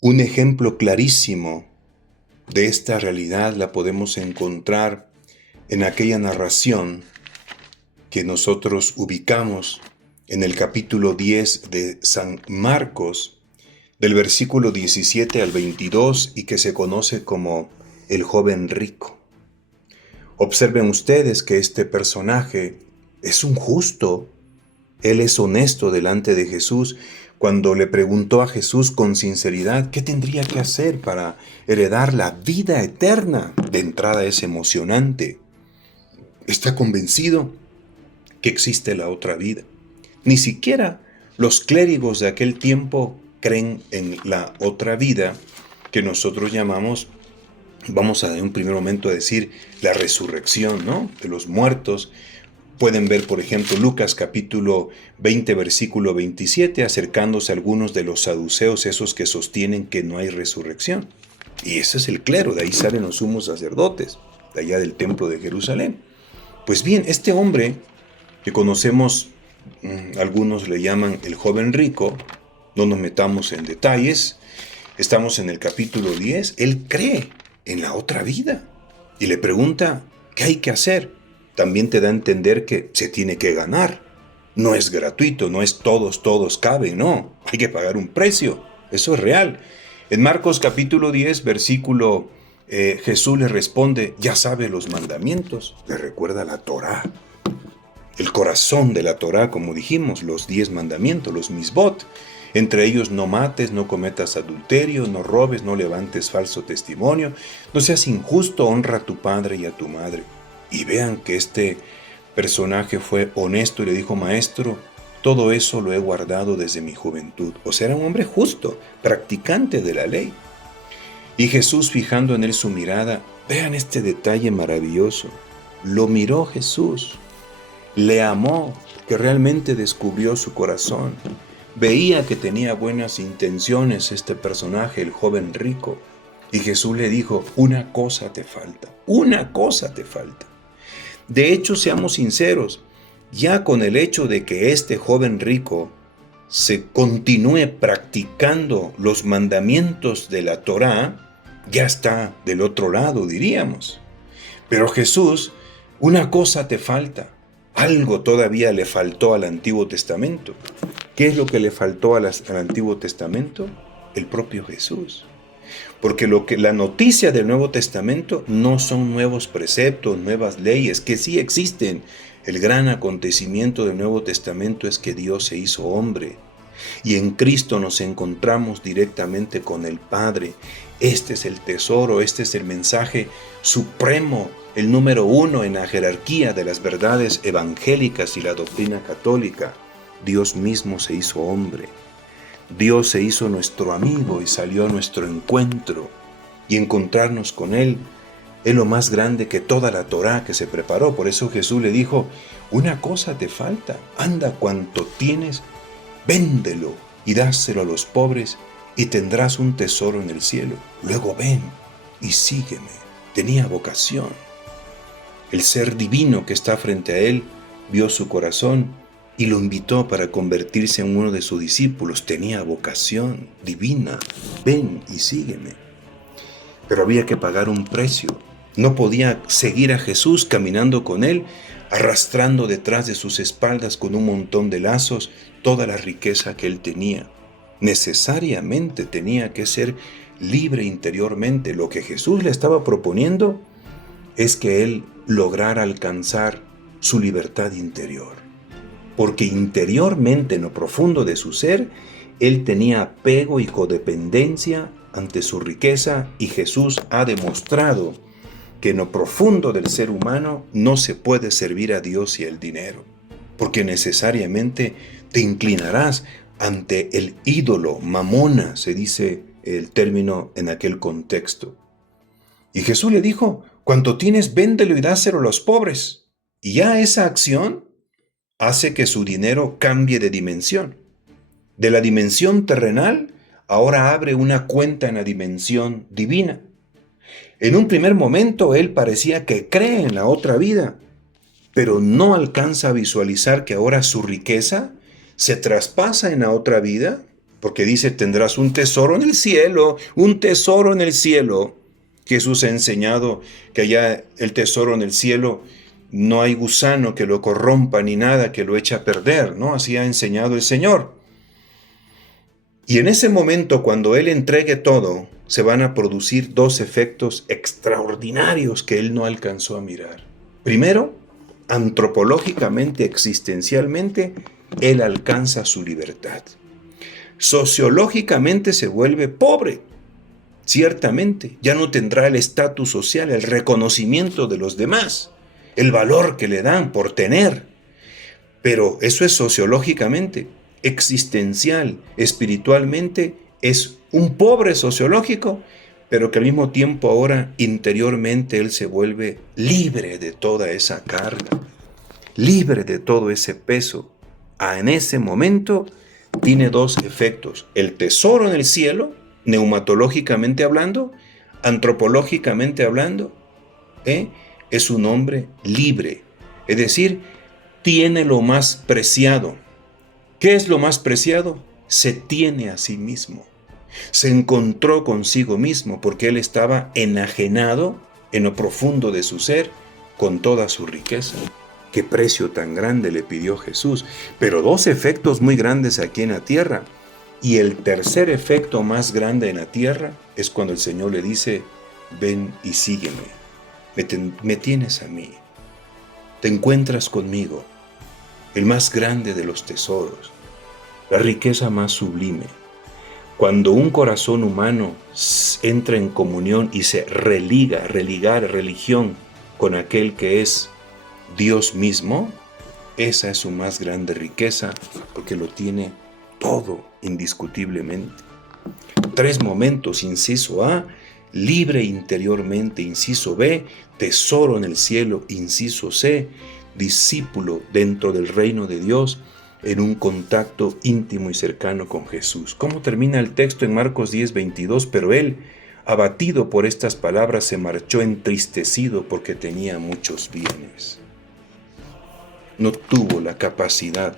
Un ejemplo clarísimo de esta realidad la podemos encontrar en aquella narración que nosotros ubicamos en el capítulo 10 de San Marcos, del versículo 17 al 22 y que se conoce como el joven rico. Observen ustedes que este personaje es un justo. Él es honesto delante de Jesús cuando le preguntó a Jesús con sinceridad qué tendría que hacer para heredar la vida eterna. De entrada es emocionante. Está convencido que existe la otra vida. Ni siquiera los clérigos de aquel tiempo creen en la otra vida que nosotros llamamos, vamos a en un primer momento a decir, la resurrección, ¿no?, de los muertos. Pueden ver, por ejemplo, Lucas capítulo 20, versículo 27, acercándose a algunos de los saduceos, esos que sostienen que no hay resurrección. Y ese es el clero, de ahí salen los sumos sacerdotes, de allá del templo de Jerusalén. Pues bien, este hombre que conocemos, algunos le llaman el joven rico, no nos metamos en detalles, estamos en el capítulo 10, él cree en la otra vida y le pregunta, ¿qué hay que hacer? También te da a entender que se tiene que ganar. No es gratuito, no es todos caben, no. Hay que pagar un precio. Eso es real. En Marcos capítulo 10, versículo, Jesús le responde, ya sabe los mandamientos. Le recuerda la Torá. El corazón de la Torá, como dijimos, los 10 mandamientos, los misbot. Entre ellos, no mates, no cometas adulterio, no robes, no levantes falso testimonio, no seas injusto, honra a tu padre y a tu madre. Y vean que este personaje fue honesto y le dijo, maestro, todo eso lo he guardado desde mi juventud. O sea, era un hombre justo, practicante de la ley. Y Jesús, fijando en él su mirada, vean este detalle maravilloso. Lo miró Jesús, le amó, que realmente descubrió su corazón. Veía que tenía buenas intenciones este personaje, el joven rico. Y Jesús le dijo, una cosa te falta, una cosa te falta. De hecho, seamos sinceros, ya con el hecho de que este joven rico se continúe practicando los mandamientos de la Torá, ya está del otro lado, diríamos. Pero Jesús, una cosa te falta, algo todavía le faltó al Antiguo Testamento. ¿Qué es lo que le faltó al Antiguo Testamento? El propio Jesús. Porque la noticia del Nuevo Testamento no son nuevos preceptos, nuevas leyes, que sí existen. El gran acontecimiento del Nuevo Testamento es que Dios se hizo hombre. Y en Cristo nos encontramos directamente con el Padre. Este es el tesoro, este es el mensaje supremo, el número 1 en la jerarquía de las verdades evangélicas y la doctrina católica. Dios mismo se hizo hombre. Dios se hizo nuestro amigo y salió a nuestro encuentro. Y encontrarnos con Él es lo más grande que toda la Torá que se preparó. Por eso Jesús le dijo, una cosa te falta, anda cuanto tienes, véndelo y dáselo a los pobres y tendrás un tesoro en el cielo. Luego ven y sígueme. Tenía vocación. El ser divino que está frente a él vio su corazón y lo invitó para convertirse en uno de sus discípulos. Tenía vocación divina. Ven y sígueme. Pero había que pagar un precio. No podía seguir a Jesús caminando con él, arrastrando detrás de sus espaldas con un montón de lazos toda la riqueza que él tenía. Necesariamente tenía que ser libre interiormente. Lo que Jesús le estaba proponiendo es que él lograra alcanzar su libertad interior. Porque interiormente, en lo profundo de su ser, él tenía apego y codependencia ante su riqueza, y Jesús ha demostrado que en lo profundo del ser humano no se puede servir a Dios y el dinero, porque necesariamente te inclinarás ante el ídolo, mamona, se dice el término en aquel contexto. Y Jesús le dijo, cuanto tienes, véndelo y dáselo a los pobres. Y ya esa acción hace que su dinero cambie de dimensión. De la dimensión terrenal, ahora abre una cuenta en la dimensión divina. En un primer momento, él parecía que cree en la otra vida, pero no alcanza a visualizar que ahora su riqueza se traspasa en la otra vida Porque dice, tendrás un tesoro en el cielo, un tesoro en el cielo. Jesús ha enseñado que allá el tesoro en el cielo no hay gusano que lo corrompa ni nada que lo eche a perder, ¿no? Así ha enseñado el Señor. Y en ese momento, cuando Él entregue todo, se van a producir dos efectos extraordinarios que Él no alcanzó a mirar. Primero, antropológicamente, existencialmente, Él alcanza su libertad. Sociológicamente se vuelve pobre. Ciertamente, ya no tendrá el estatus social, el reconocimiento de los demás, el valor que le dan por tener. Pero eso es sociológicamente. Existencial, espiritualmente, es un pobre sociológico, pero que al mismo tiempo ahora interiormente él se vuelve libre de toda esa carga, libre de todo ese peso. En ese momento tiene dos efectos: el tesoro en el cielo, neumatológicamente hablando, antropológicamente hablando, es un hombre libre, es decir, tiene lo más preciado. ¿Qué es lo más preciado? Se tiene a sí mismo. Se encontró consigo mismo porque él estaba enajenado en lo profundo de su ser con toda su riqueza. Qué precio tan grande le pidió Jesús. Pero dos efectos muy grandes aquí en la tierra. Y el tercer efecto más grande en la tierra es cuando el Señor le dice, ven y sígueme. Me tienes a mí. Te encuentras conmigo. El más grande de los tesoros, la riqueza más sublime. Cuando un corazón humano entra en comunión y se religar religión con aquel que es Dios mismo, esa es su más grande riqueza, porque lo tiene todo indiscutiblemente. Tres momentos: inciso A, libre interiormente; inciso B, tesoro en el cielo; inciso C, discípulo dentro del reino de Dios, en un contacto íntimo y cercano con Jesús. ¿Cómo termina el texto en Marcos 10:22? Pero él, abatido por estas palabras, se marchó entristecido porque tenía muchos bienes. No tuvo la capacidad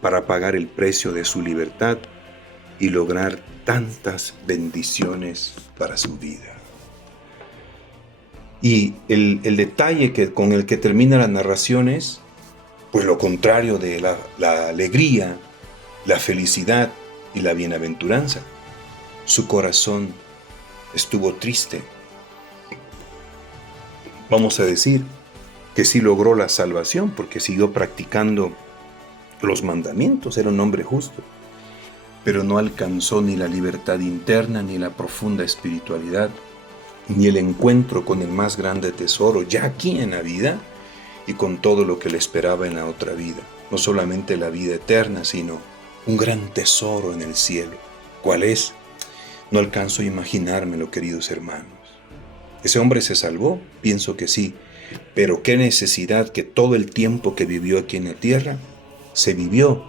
para pagar el precio de su libertad y lograr tantas bendiciones para su vida. Y el detalle con el que termina la narración es, pues, lo contrario de la alegría, la felicidad y la bienaventuranza. Su corazón estuvo triste. Vamos a decir que sí logró la salvación porque siguió practicando los mandamientos, era un hombre justo, pero no alcanzó ni la libertad interna, ni la profunda espiritualidad, ni el encuentro con el más grande tesoro ya aquí en la vida y con todo lo que le esperaba en la otra vida. No solamente la vida eterna, sino un gran tesoro en el cielo. ¿Cuál es? No alcanzo a imaginármelo, queridos hermanos. ¿Ese hombre se salvó? Pienso que sí, pero qué necesidad que todo el tiempo que vivió aquí en la tierra se vivió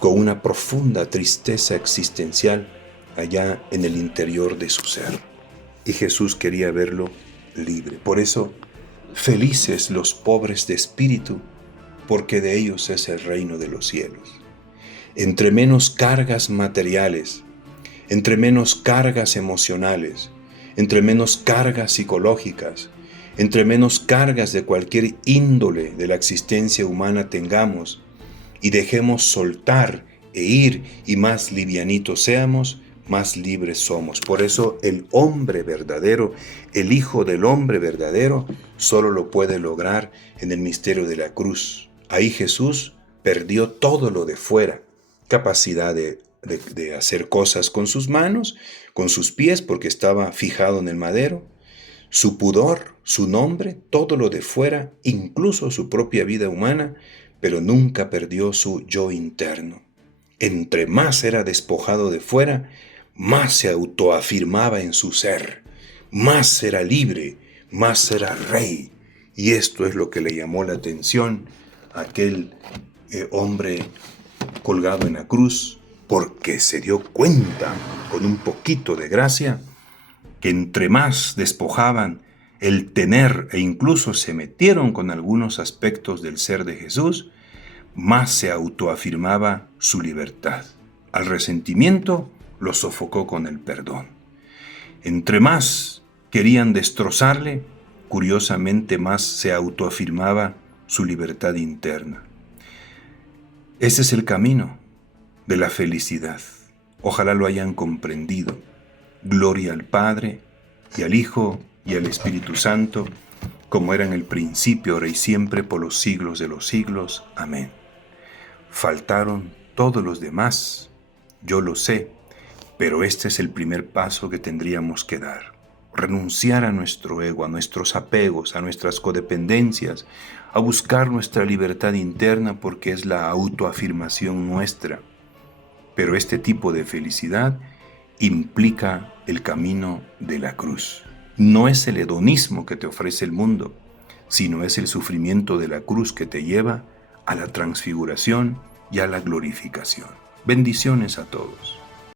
con una profunda tristeza existencial allá en el interior de su ser. Y Jesús quería verlo libre. Por eso, felices los pobres de espíritu, porque de ellos es el reino de los cielos. Entre menos cargas materiales, entre menos cargas emocionales, entre menos cargas psicológicas, entre menos cargas de cualquier índole de la existencia humana tengamos, y dejemos soltar e ir, y más livianitos seamos, más libres somos. Por eso el hombre verdadero, el Hijo del Hombre verdadero, solo lo puede lograr en el misterio de la cruz. Ahí Jesús perdió todo lo de fuera, capacidad de hacer cosas con sus manos, con sus pies, porque estaba fijado en el madero, su pudor, su nombre, todo lo de fuera, incluso su propia vida humana, pero nunca perdió su yo interno. Entre más era despojado de fuera, más se autoafirmaba en su ser, más era libre, más era rey. Y esto es lo que le llamó la atención a aquel hombre colgado en la cruz, porque se dio cuenta, con un poquito de gracia, que entre más despojaban el tener e incluso se metieron con algunos aspectos del ser de Jesús, más se autoafirmaba su libertad. Al resentimiento lo sofocó con el perdón. Entre más querían destrozarle, curiosamente más se autoafirmaba su libertad interna. Ese es el camino de la felicidad. Ojalá lo hayan comprendido. Gloria al Padre, y al Hijo, y al Espíritu Santo, como era en el principio, ahora y siempre, por los siglos de los siglos. Amén. Faltaron todos los demás, yo lo sé, pero este es el primer paso que tendríamos que dar. Renunciar a nuestro ego, a nuestros apegos, a nuestras codependencias, a buscar nuestra libertad interna porque es la autoafirmación nuestra. Pero este tipo de felicidad implica el camino de la cruz. No es el hedonismo que te ofrece el mundo, sino es el sufrimiento de la cruz que te lleva a la transfiguración y a la glorificación. Bendiciones a todos.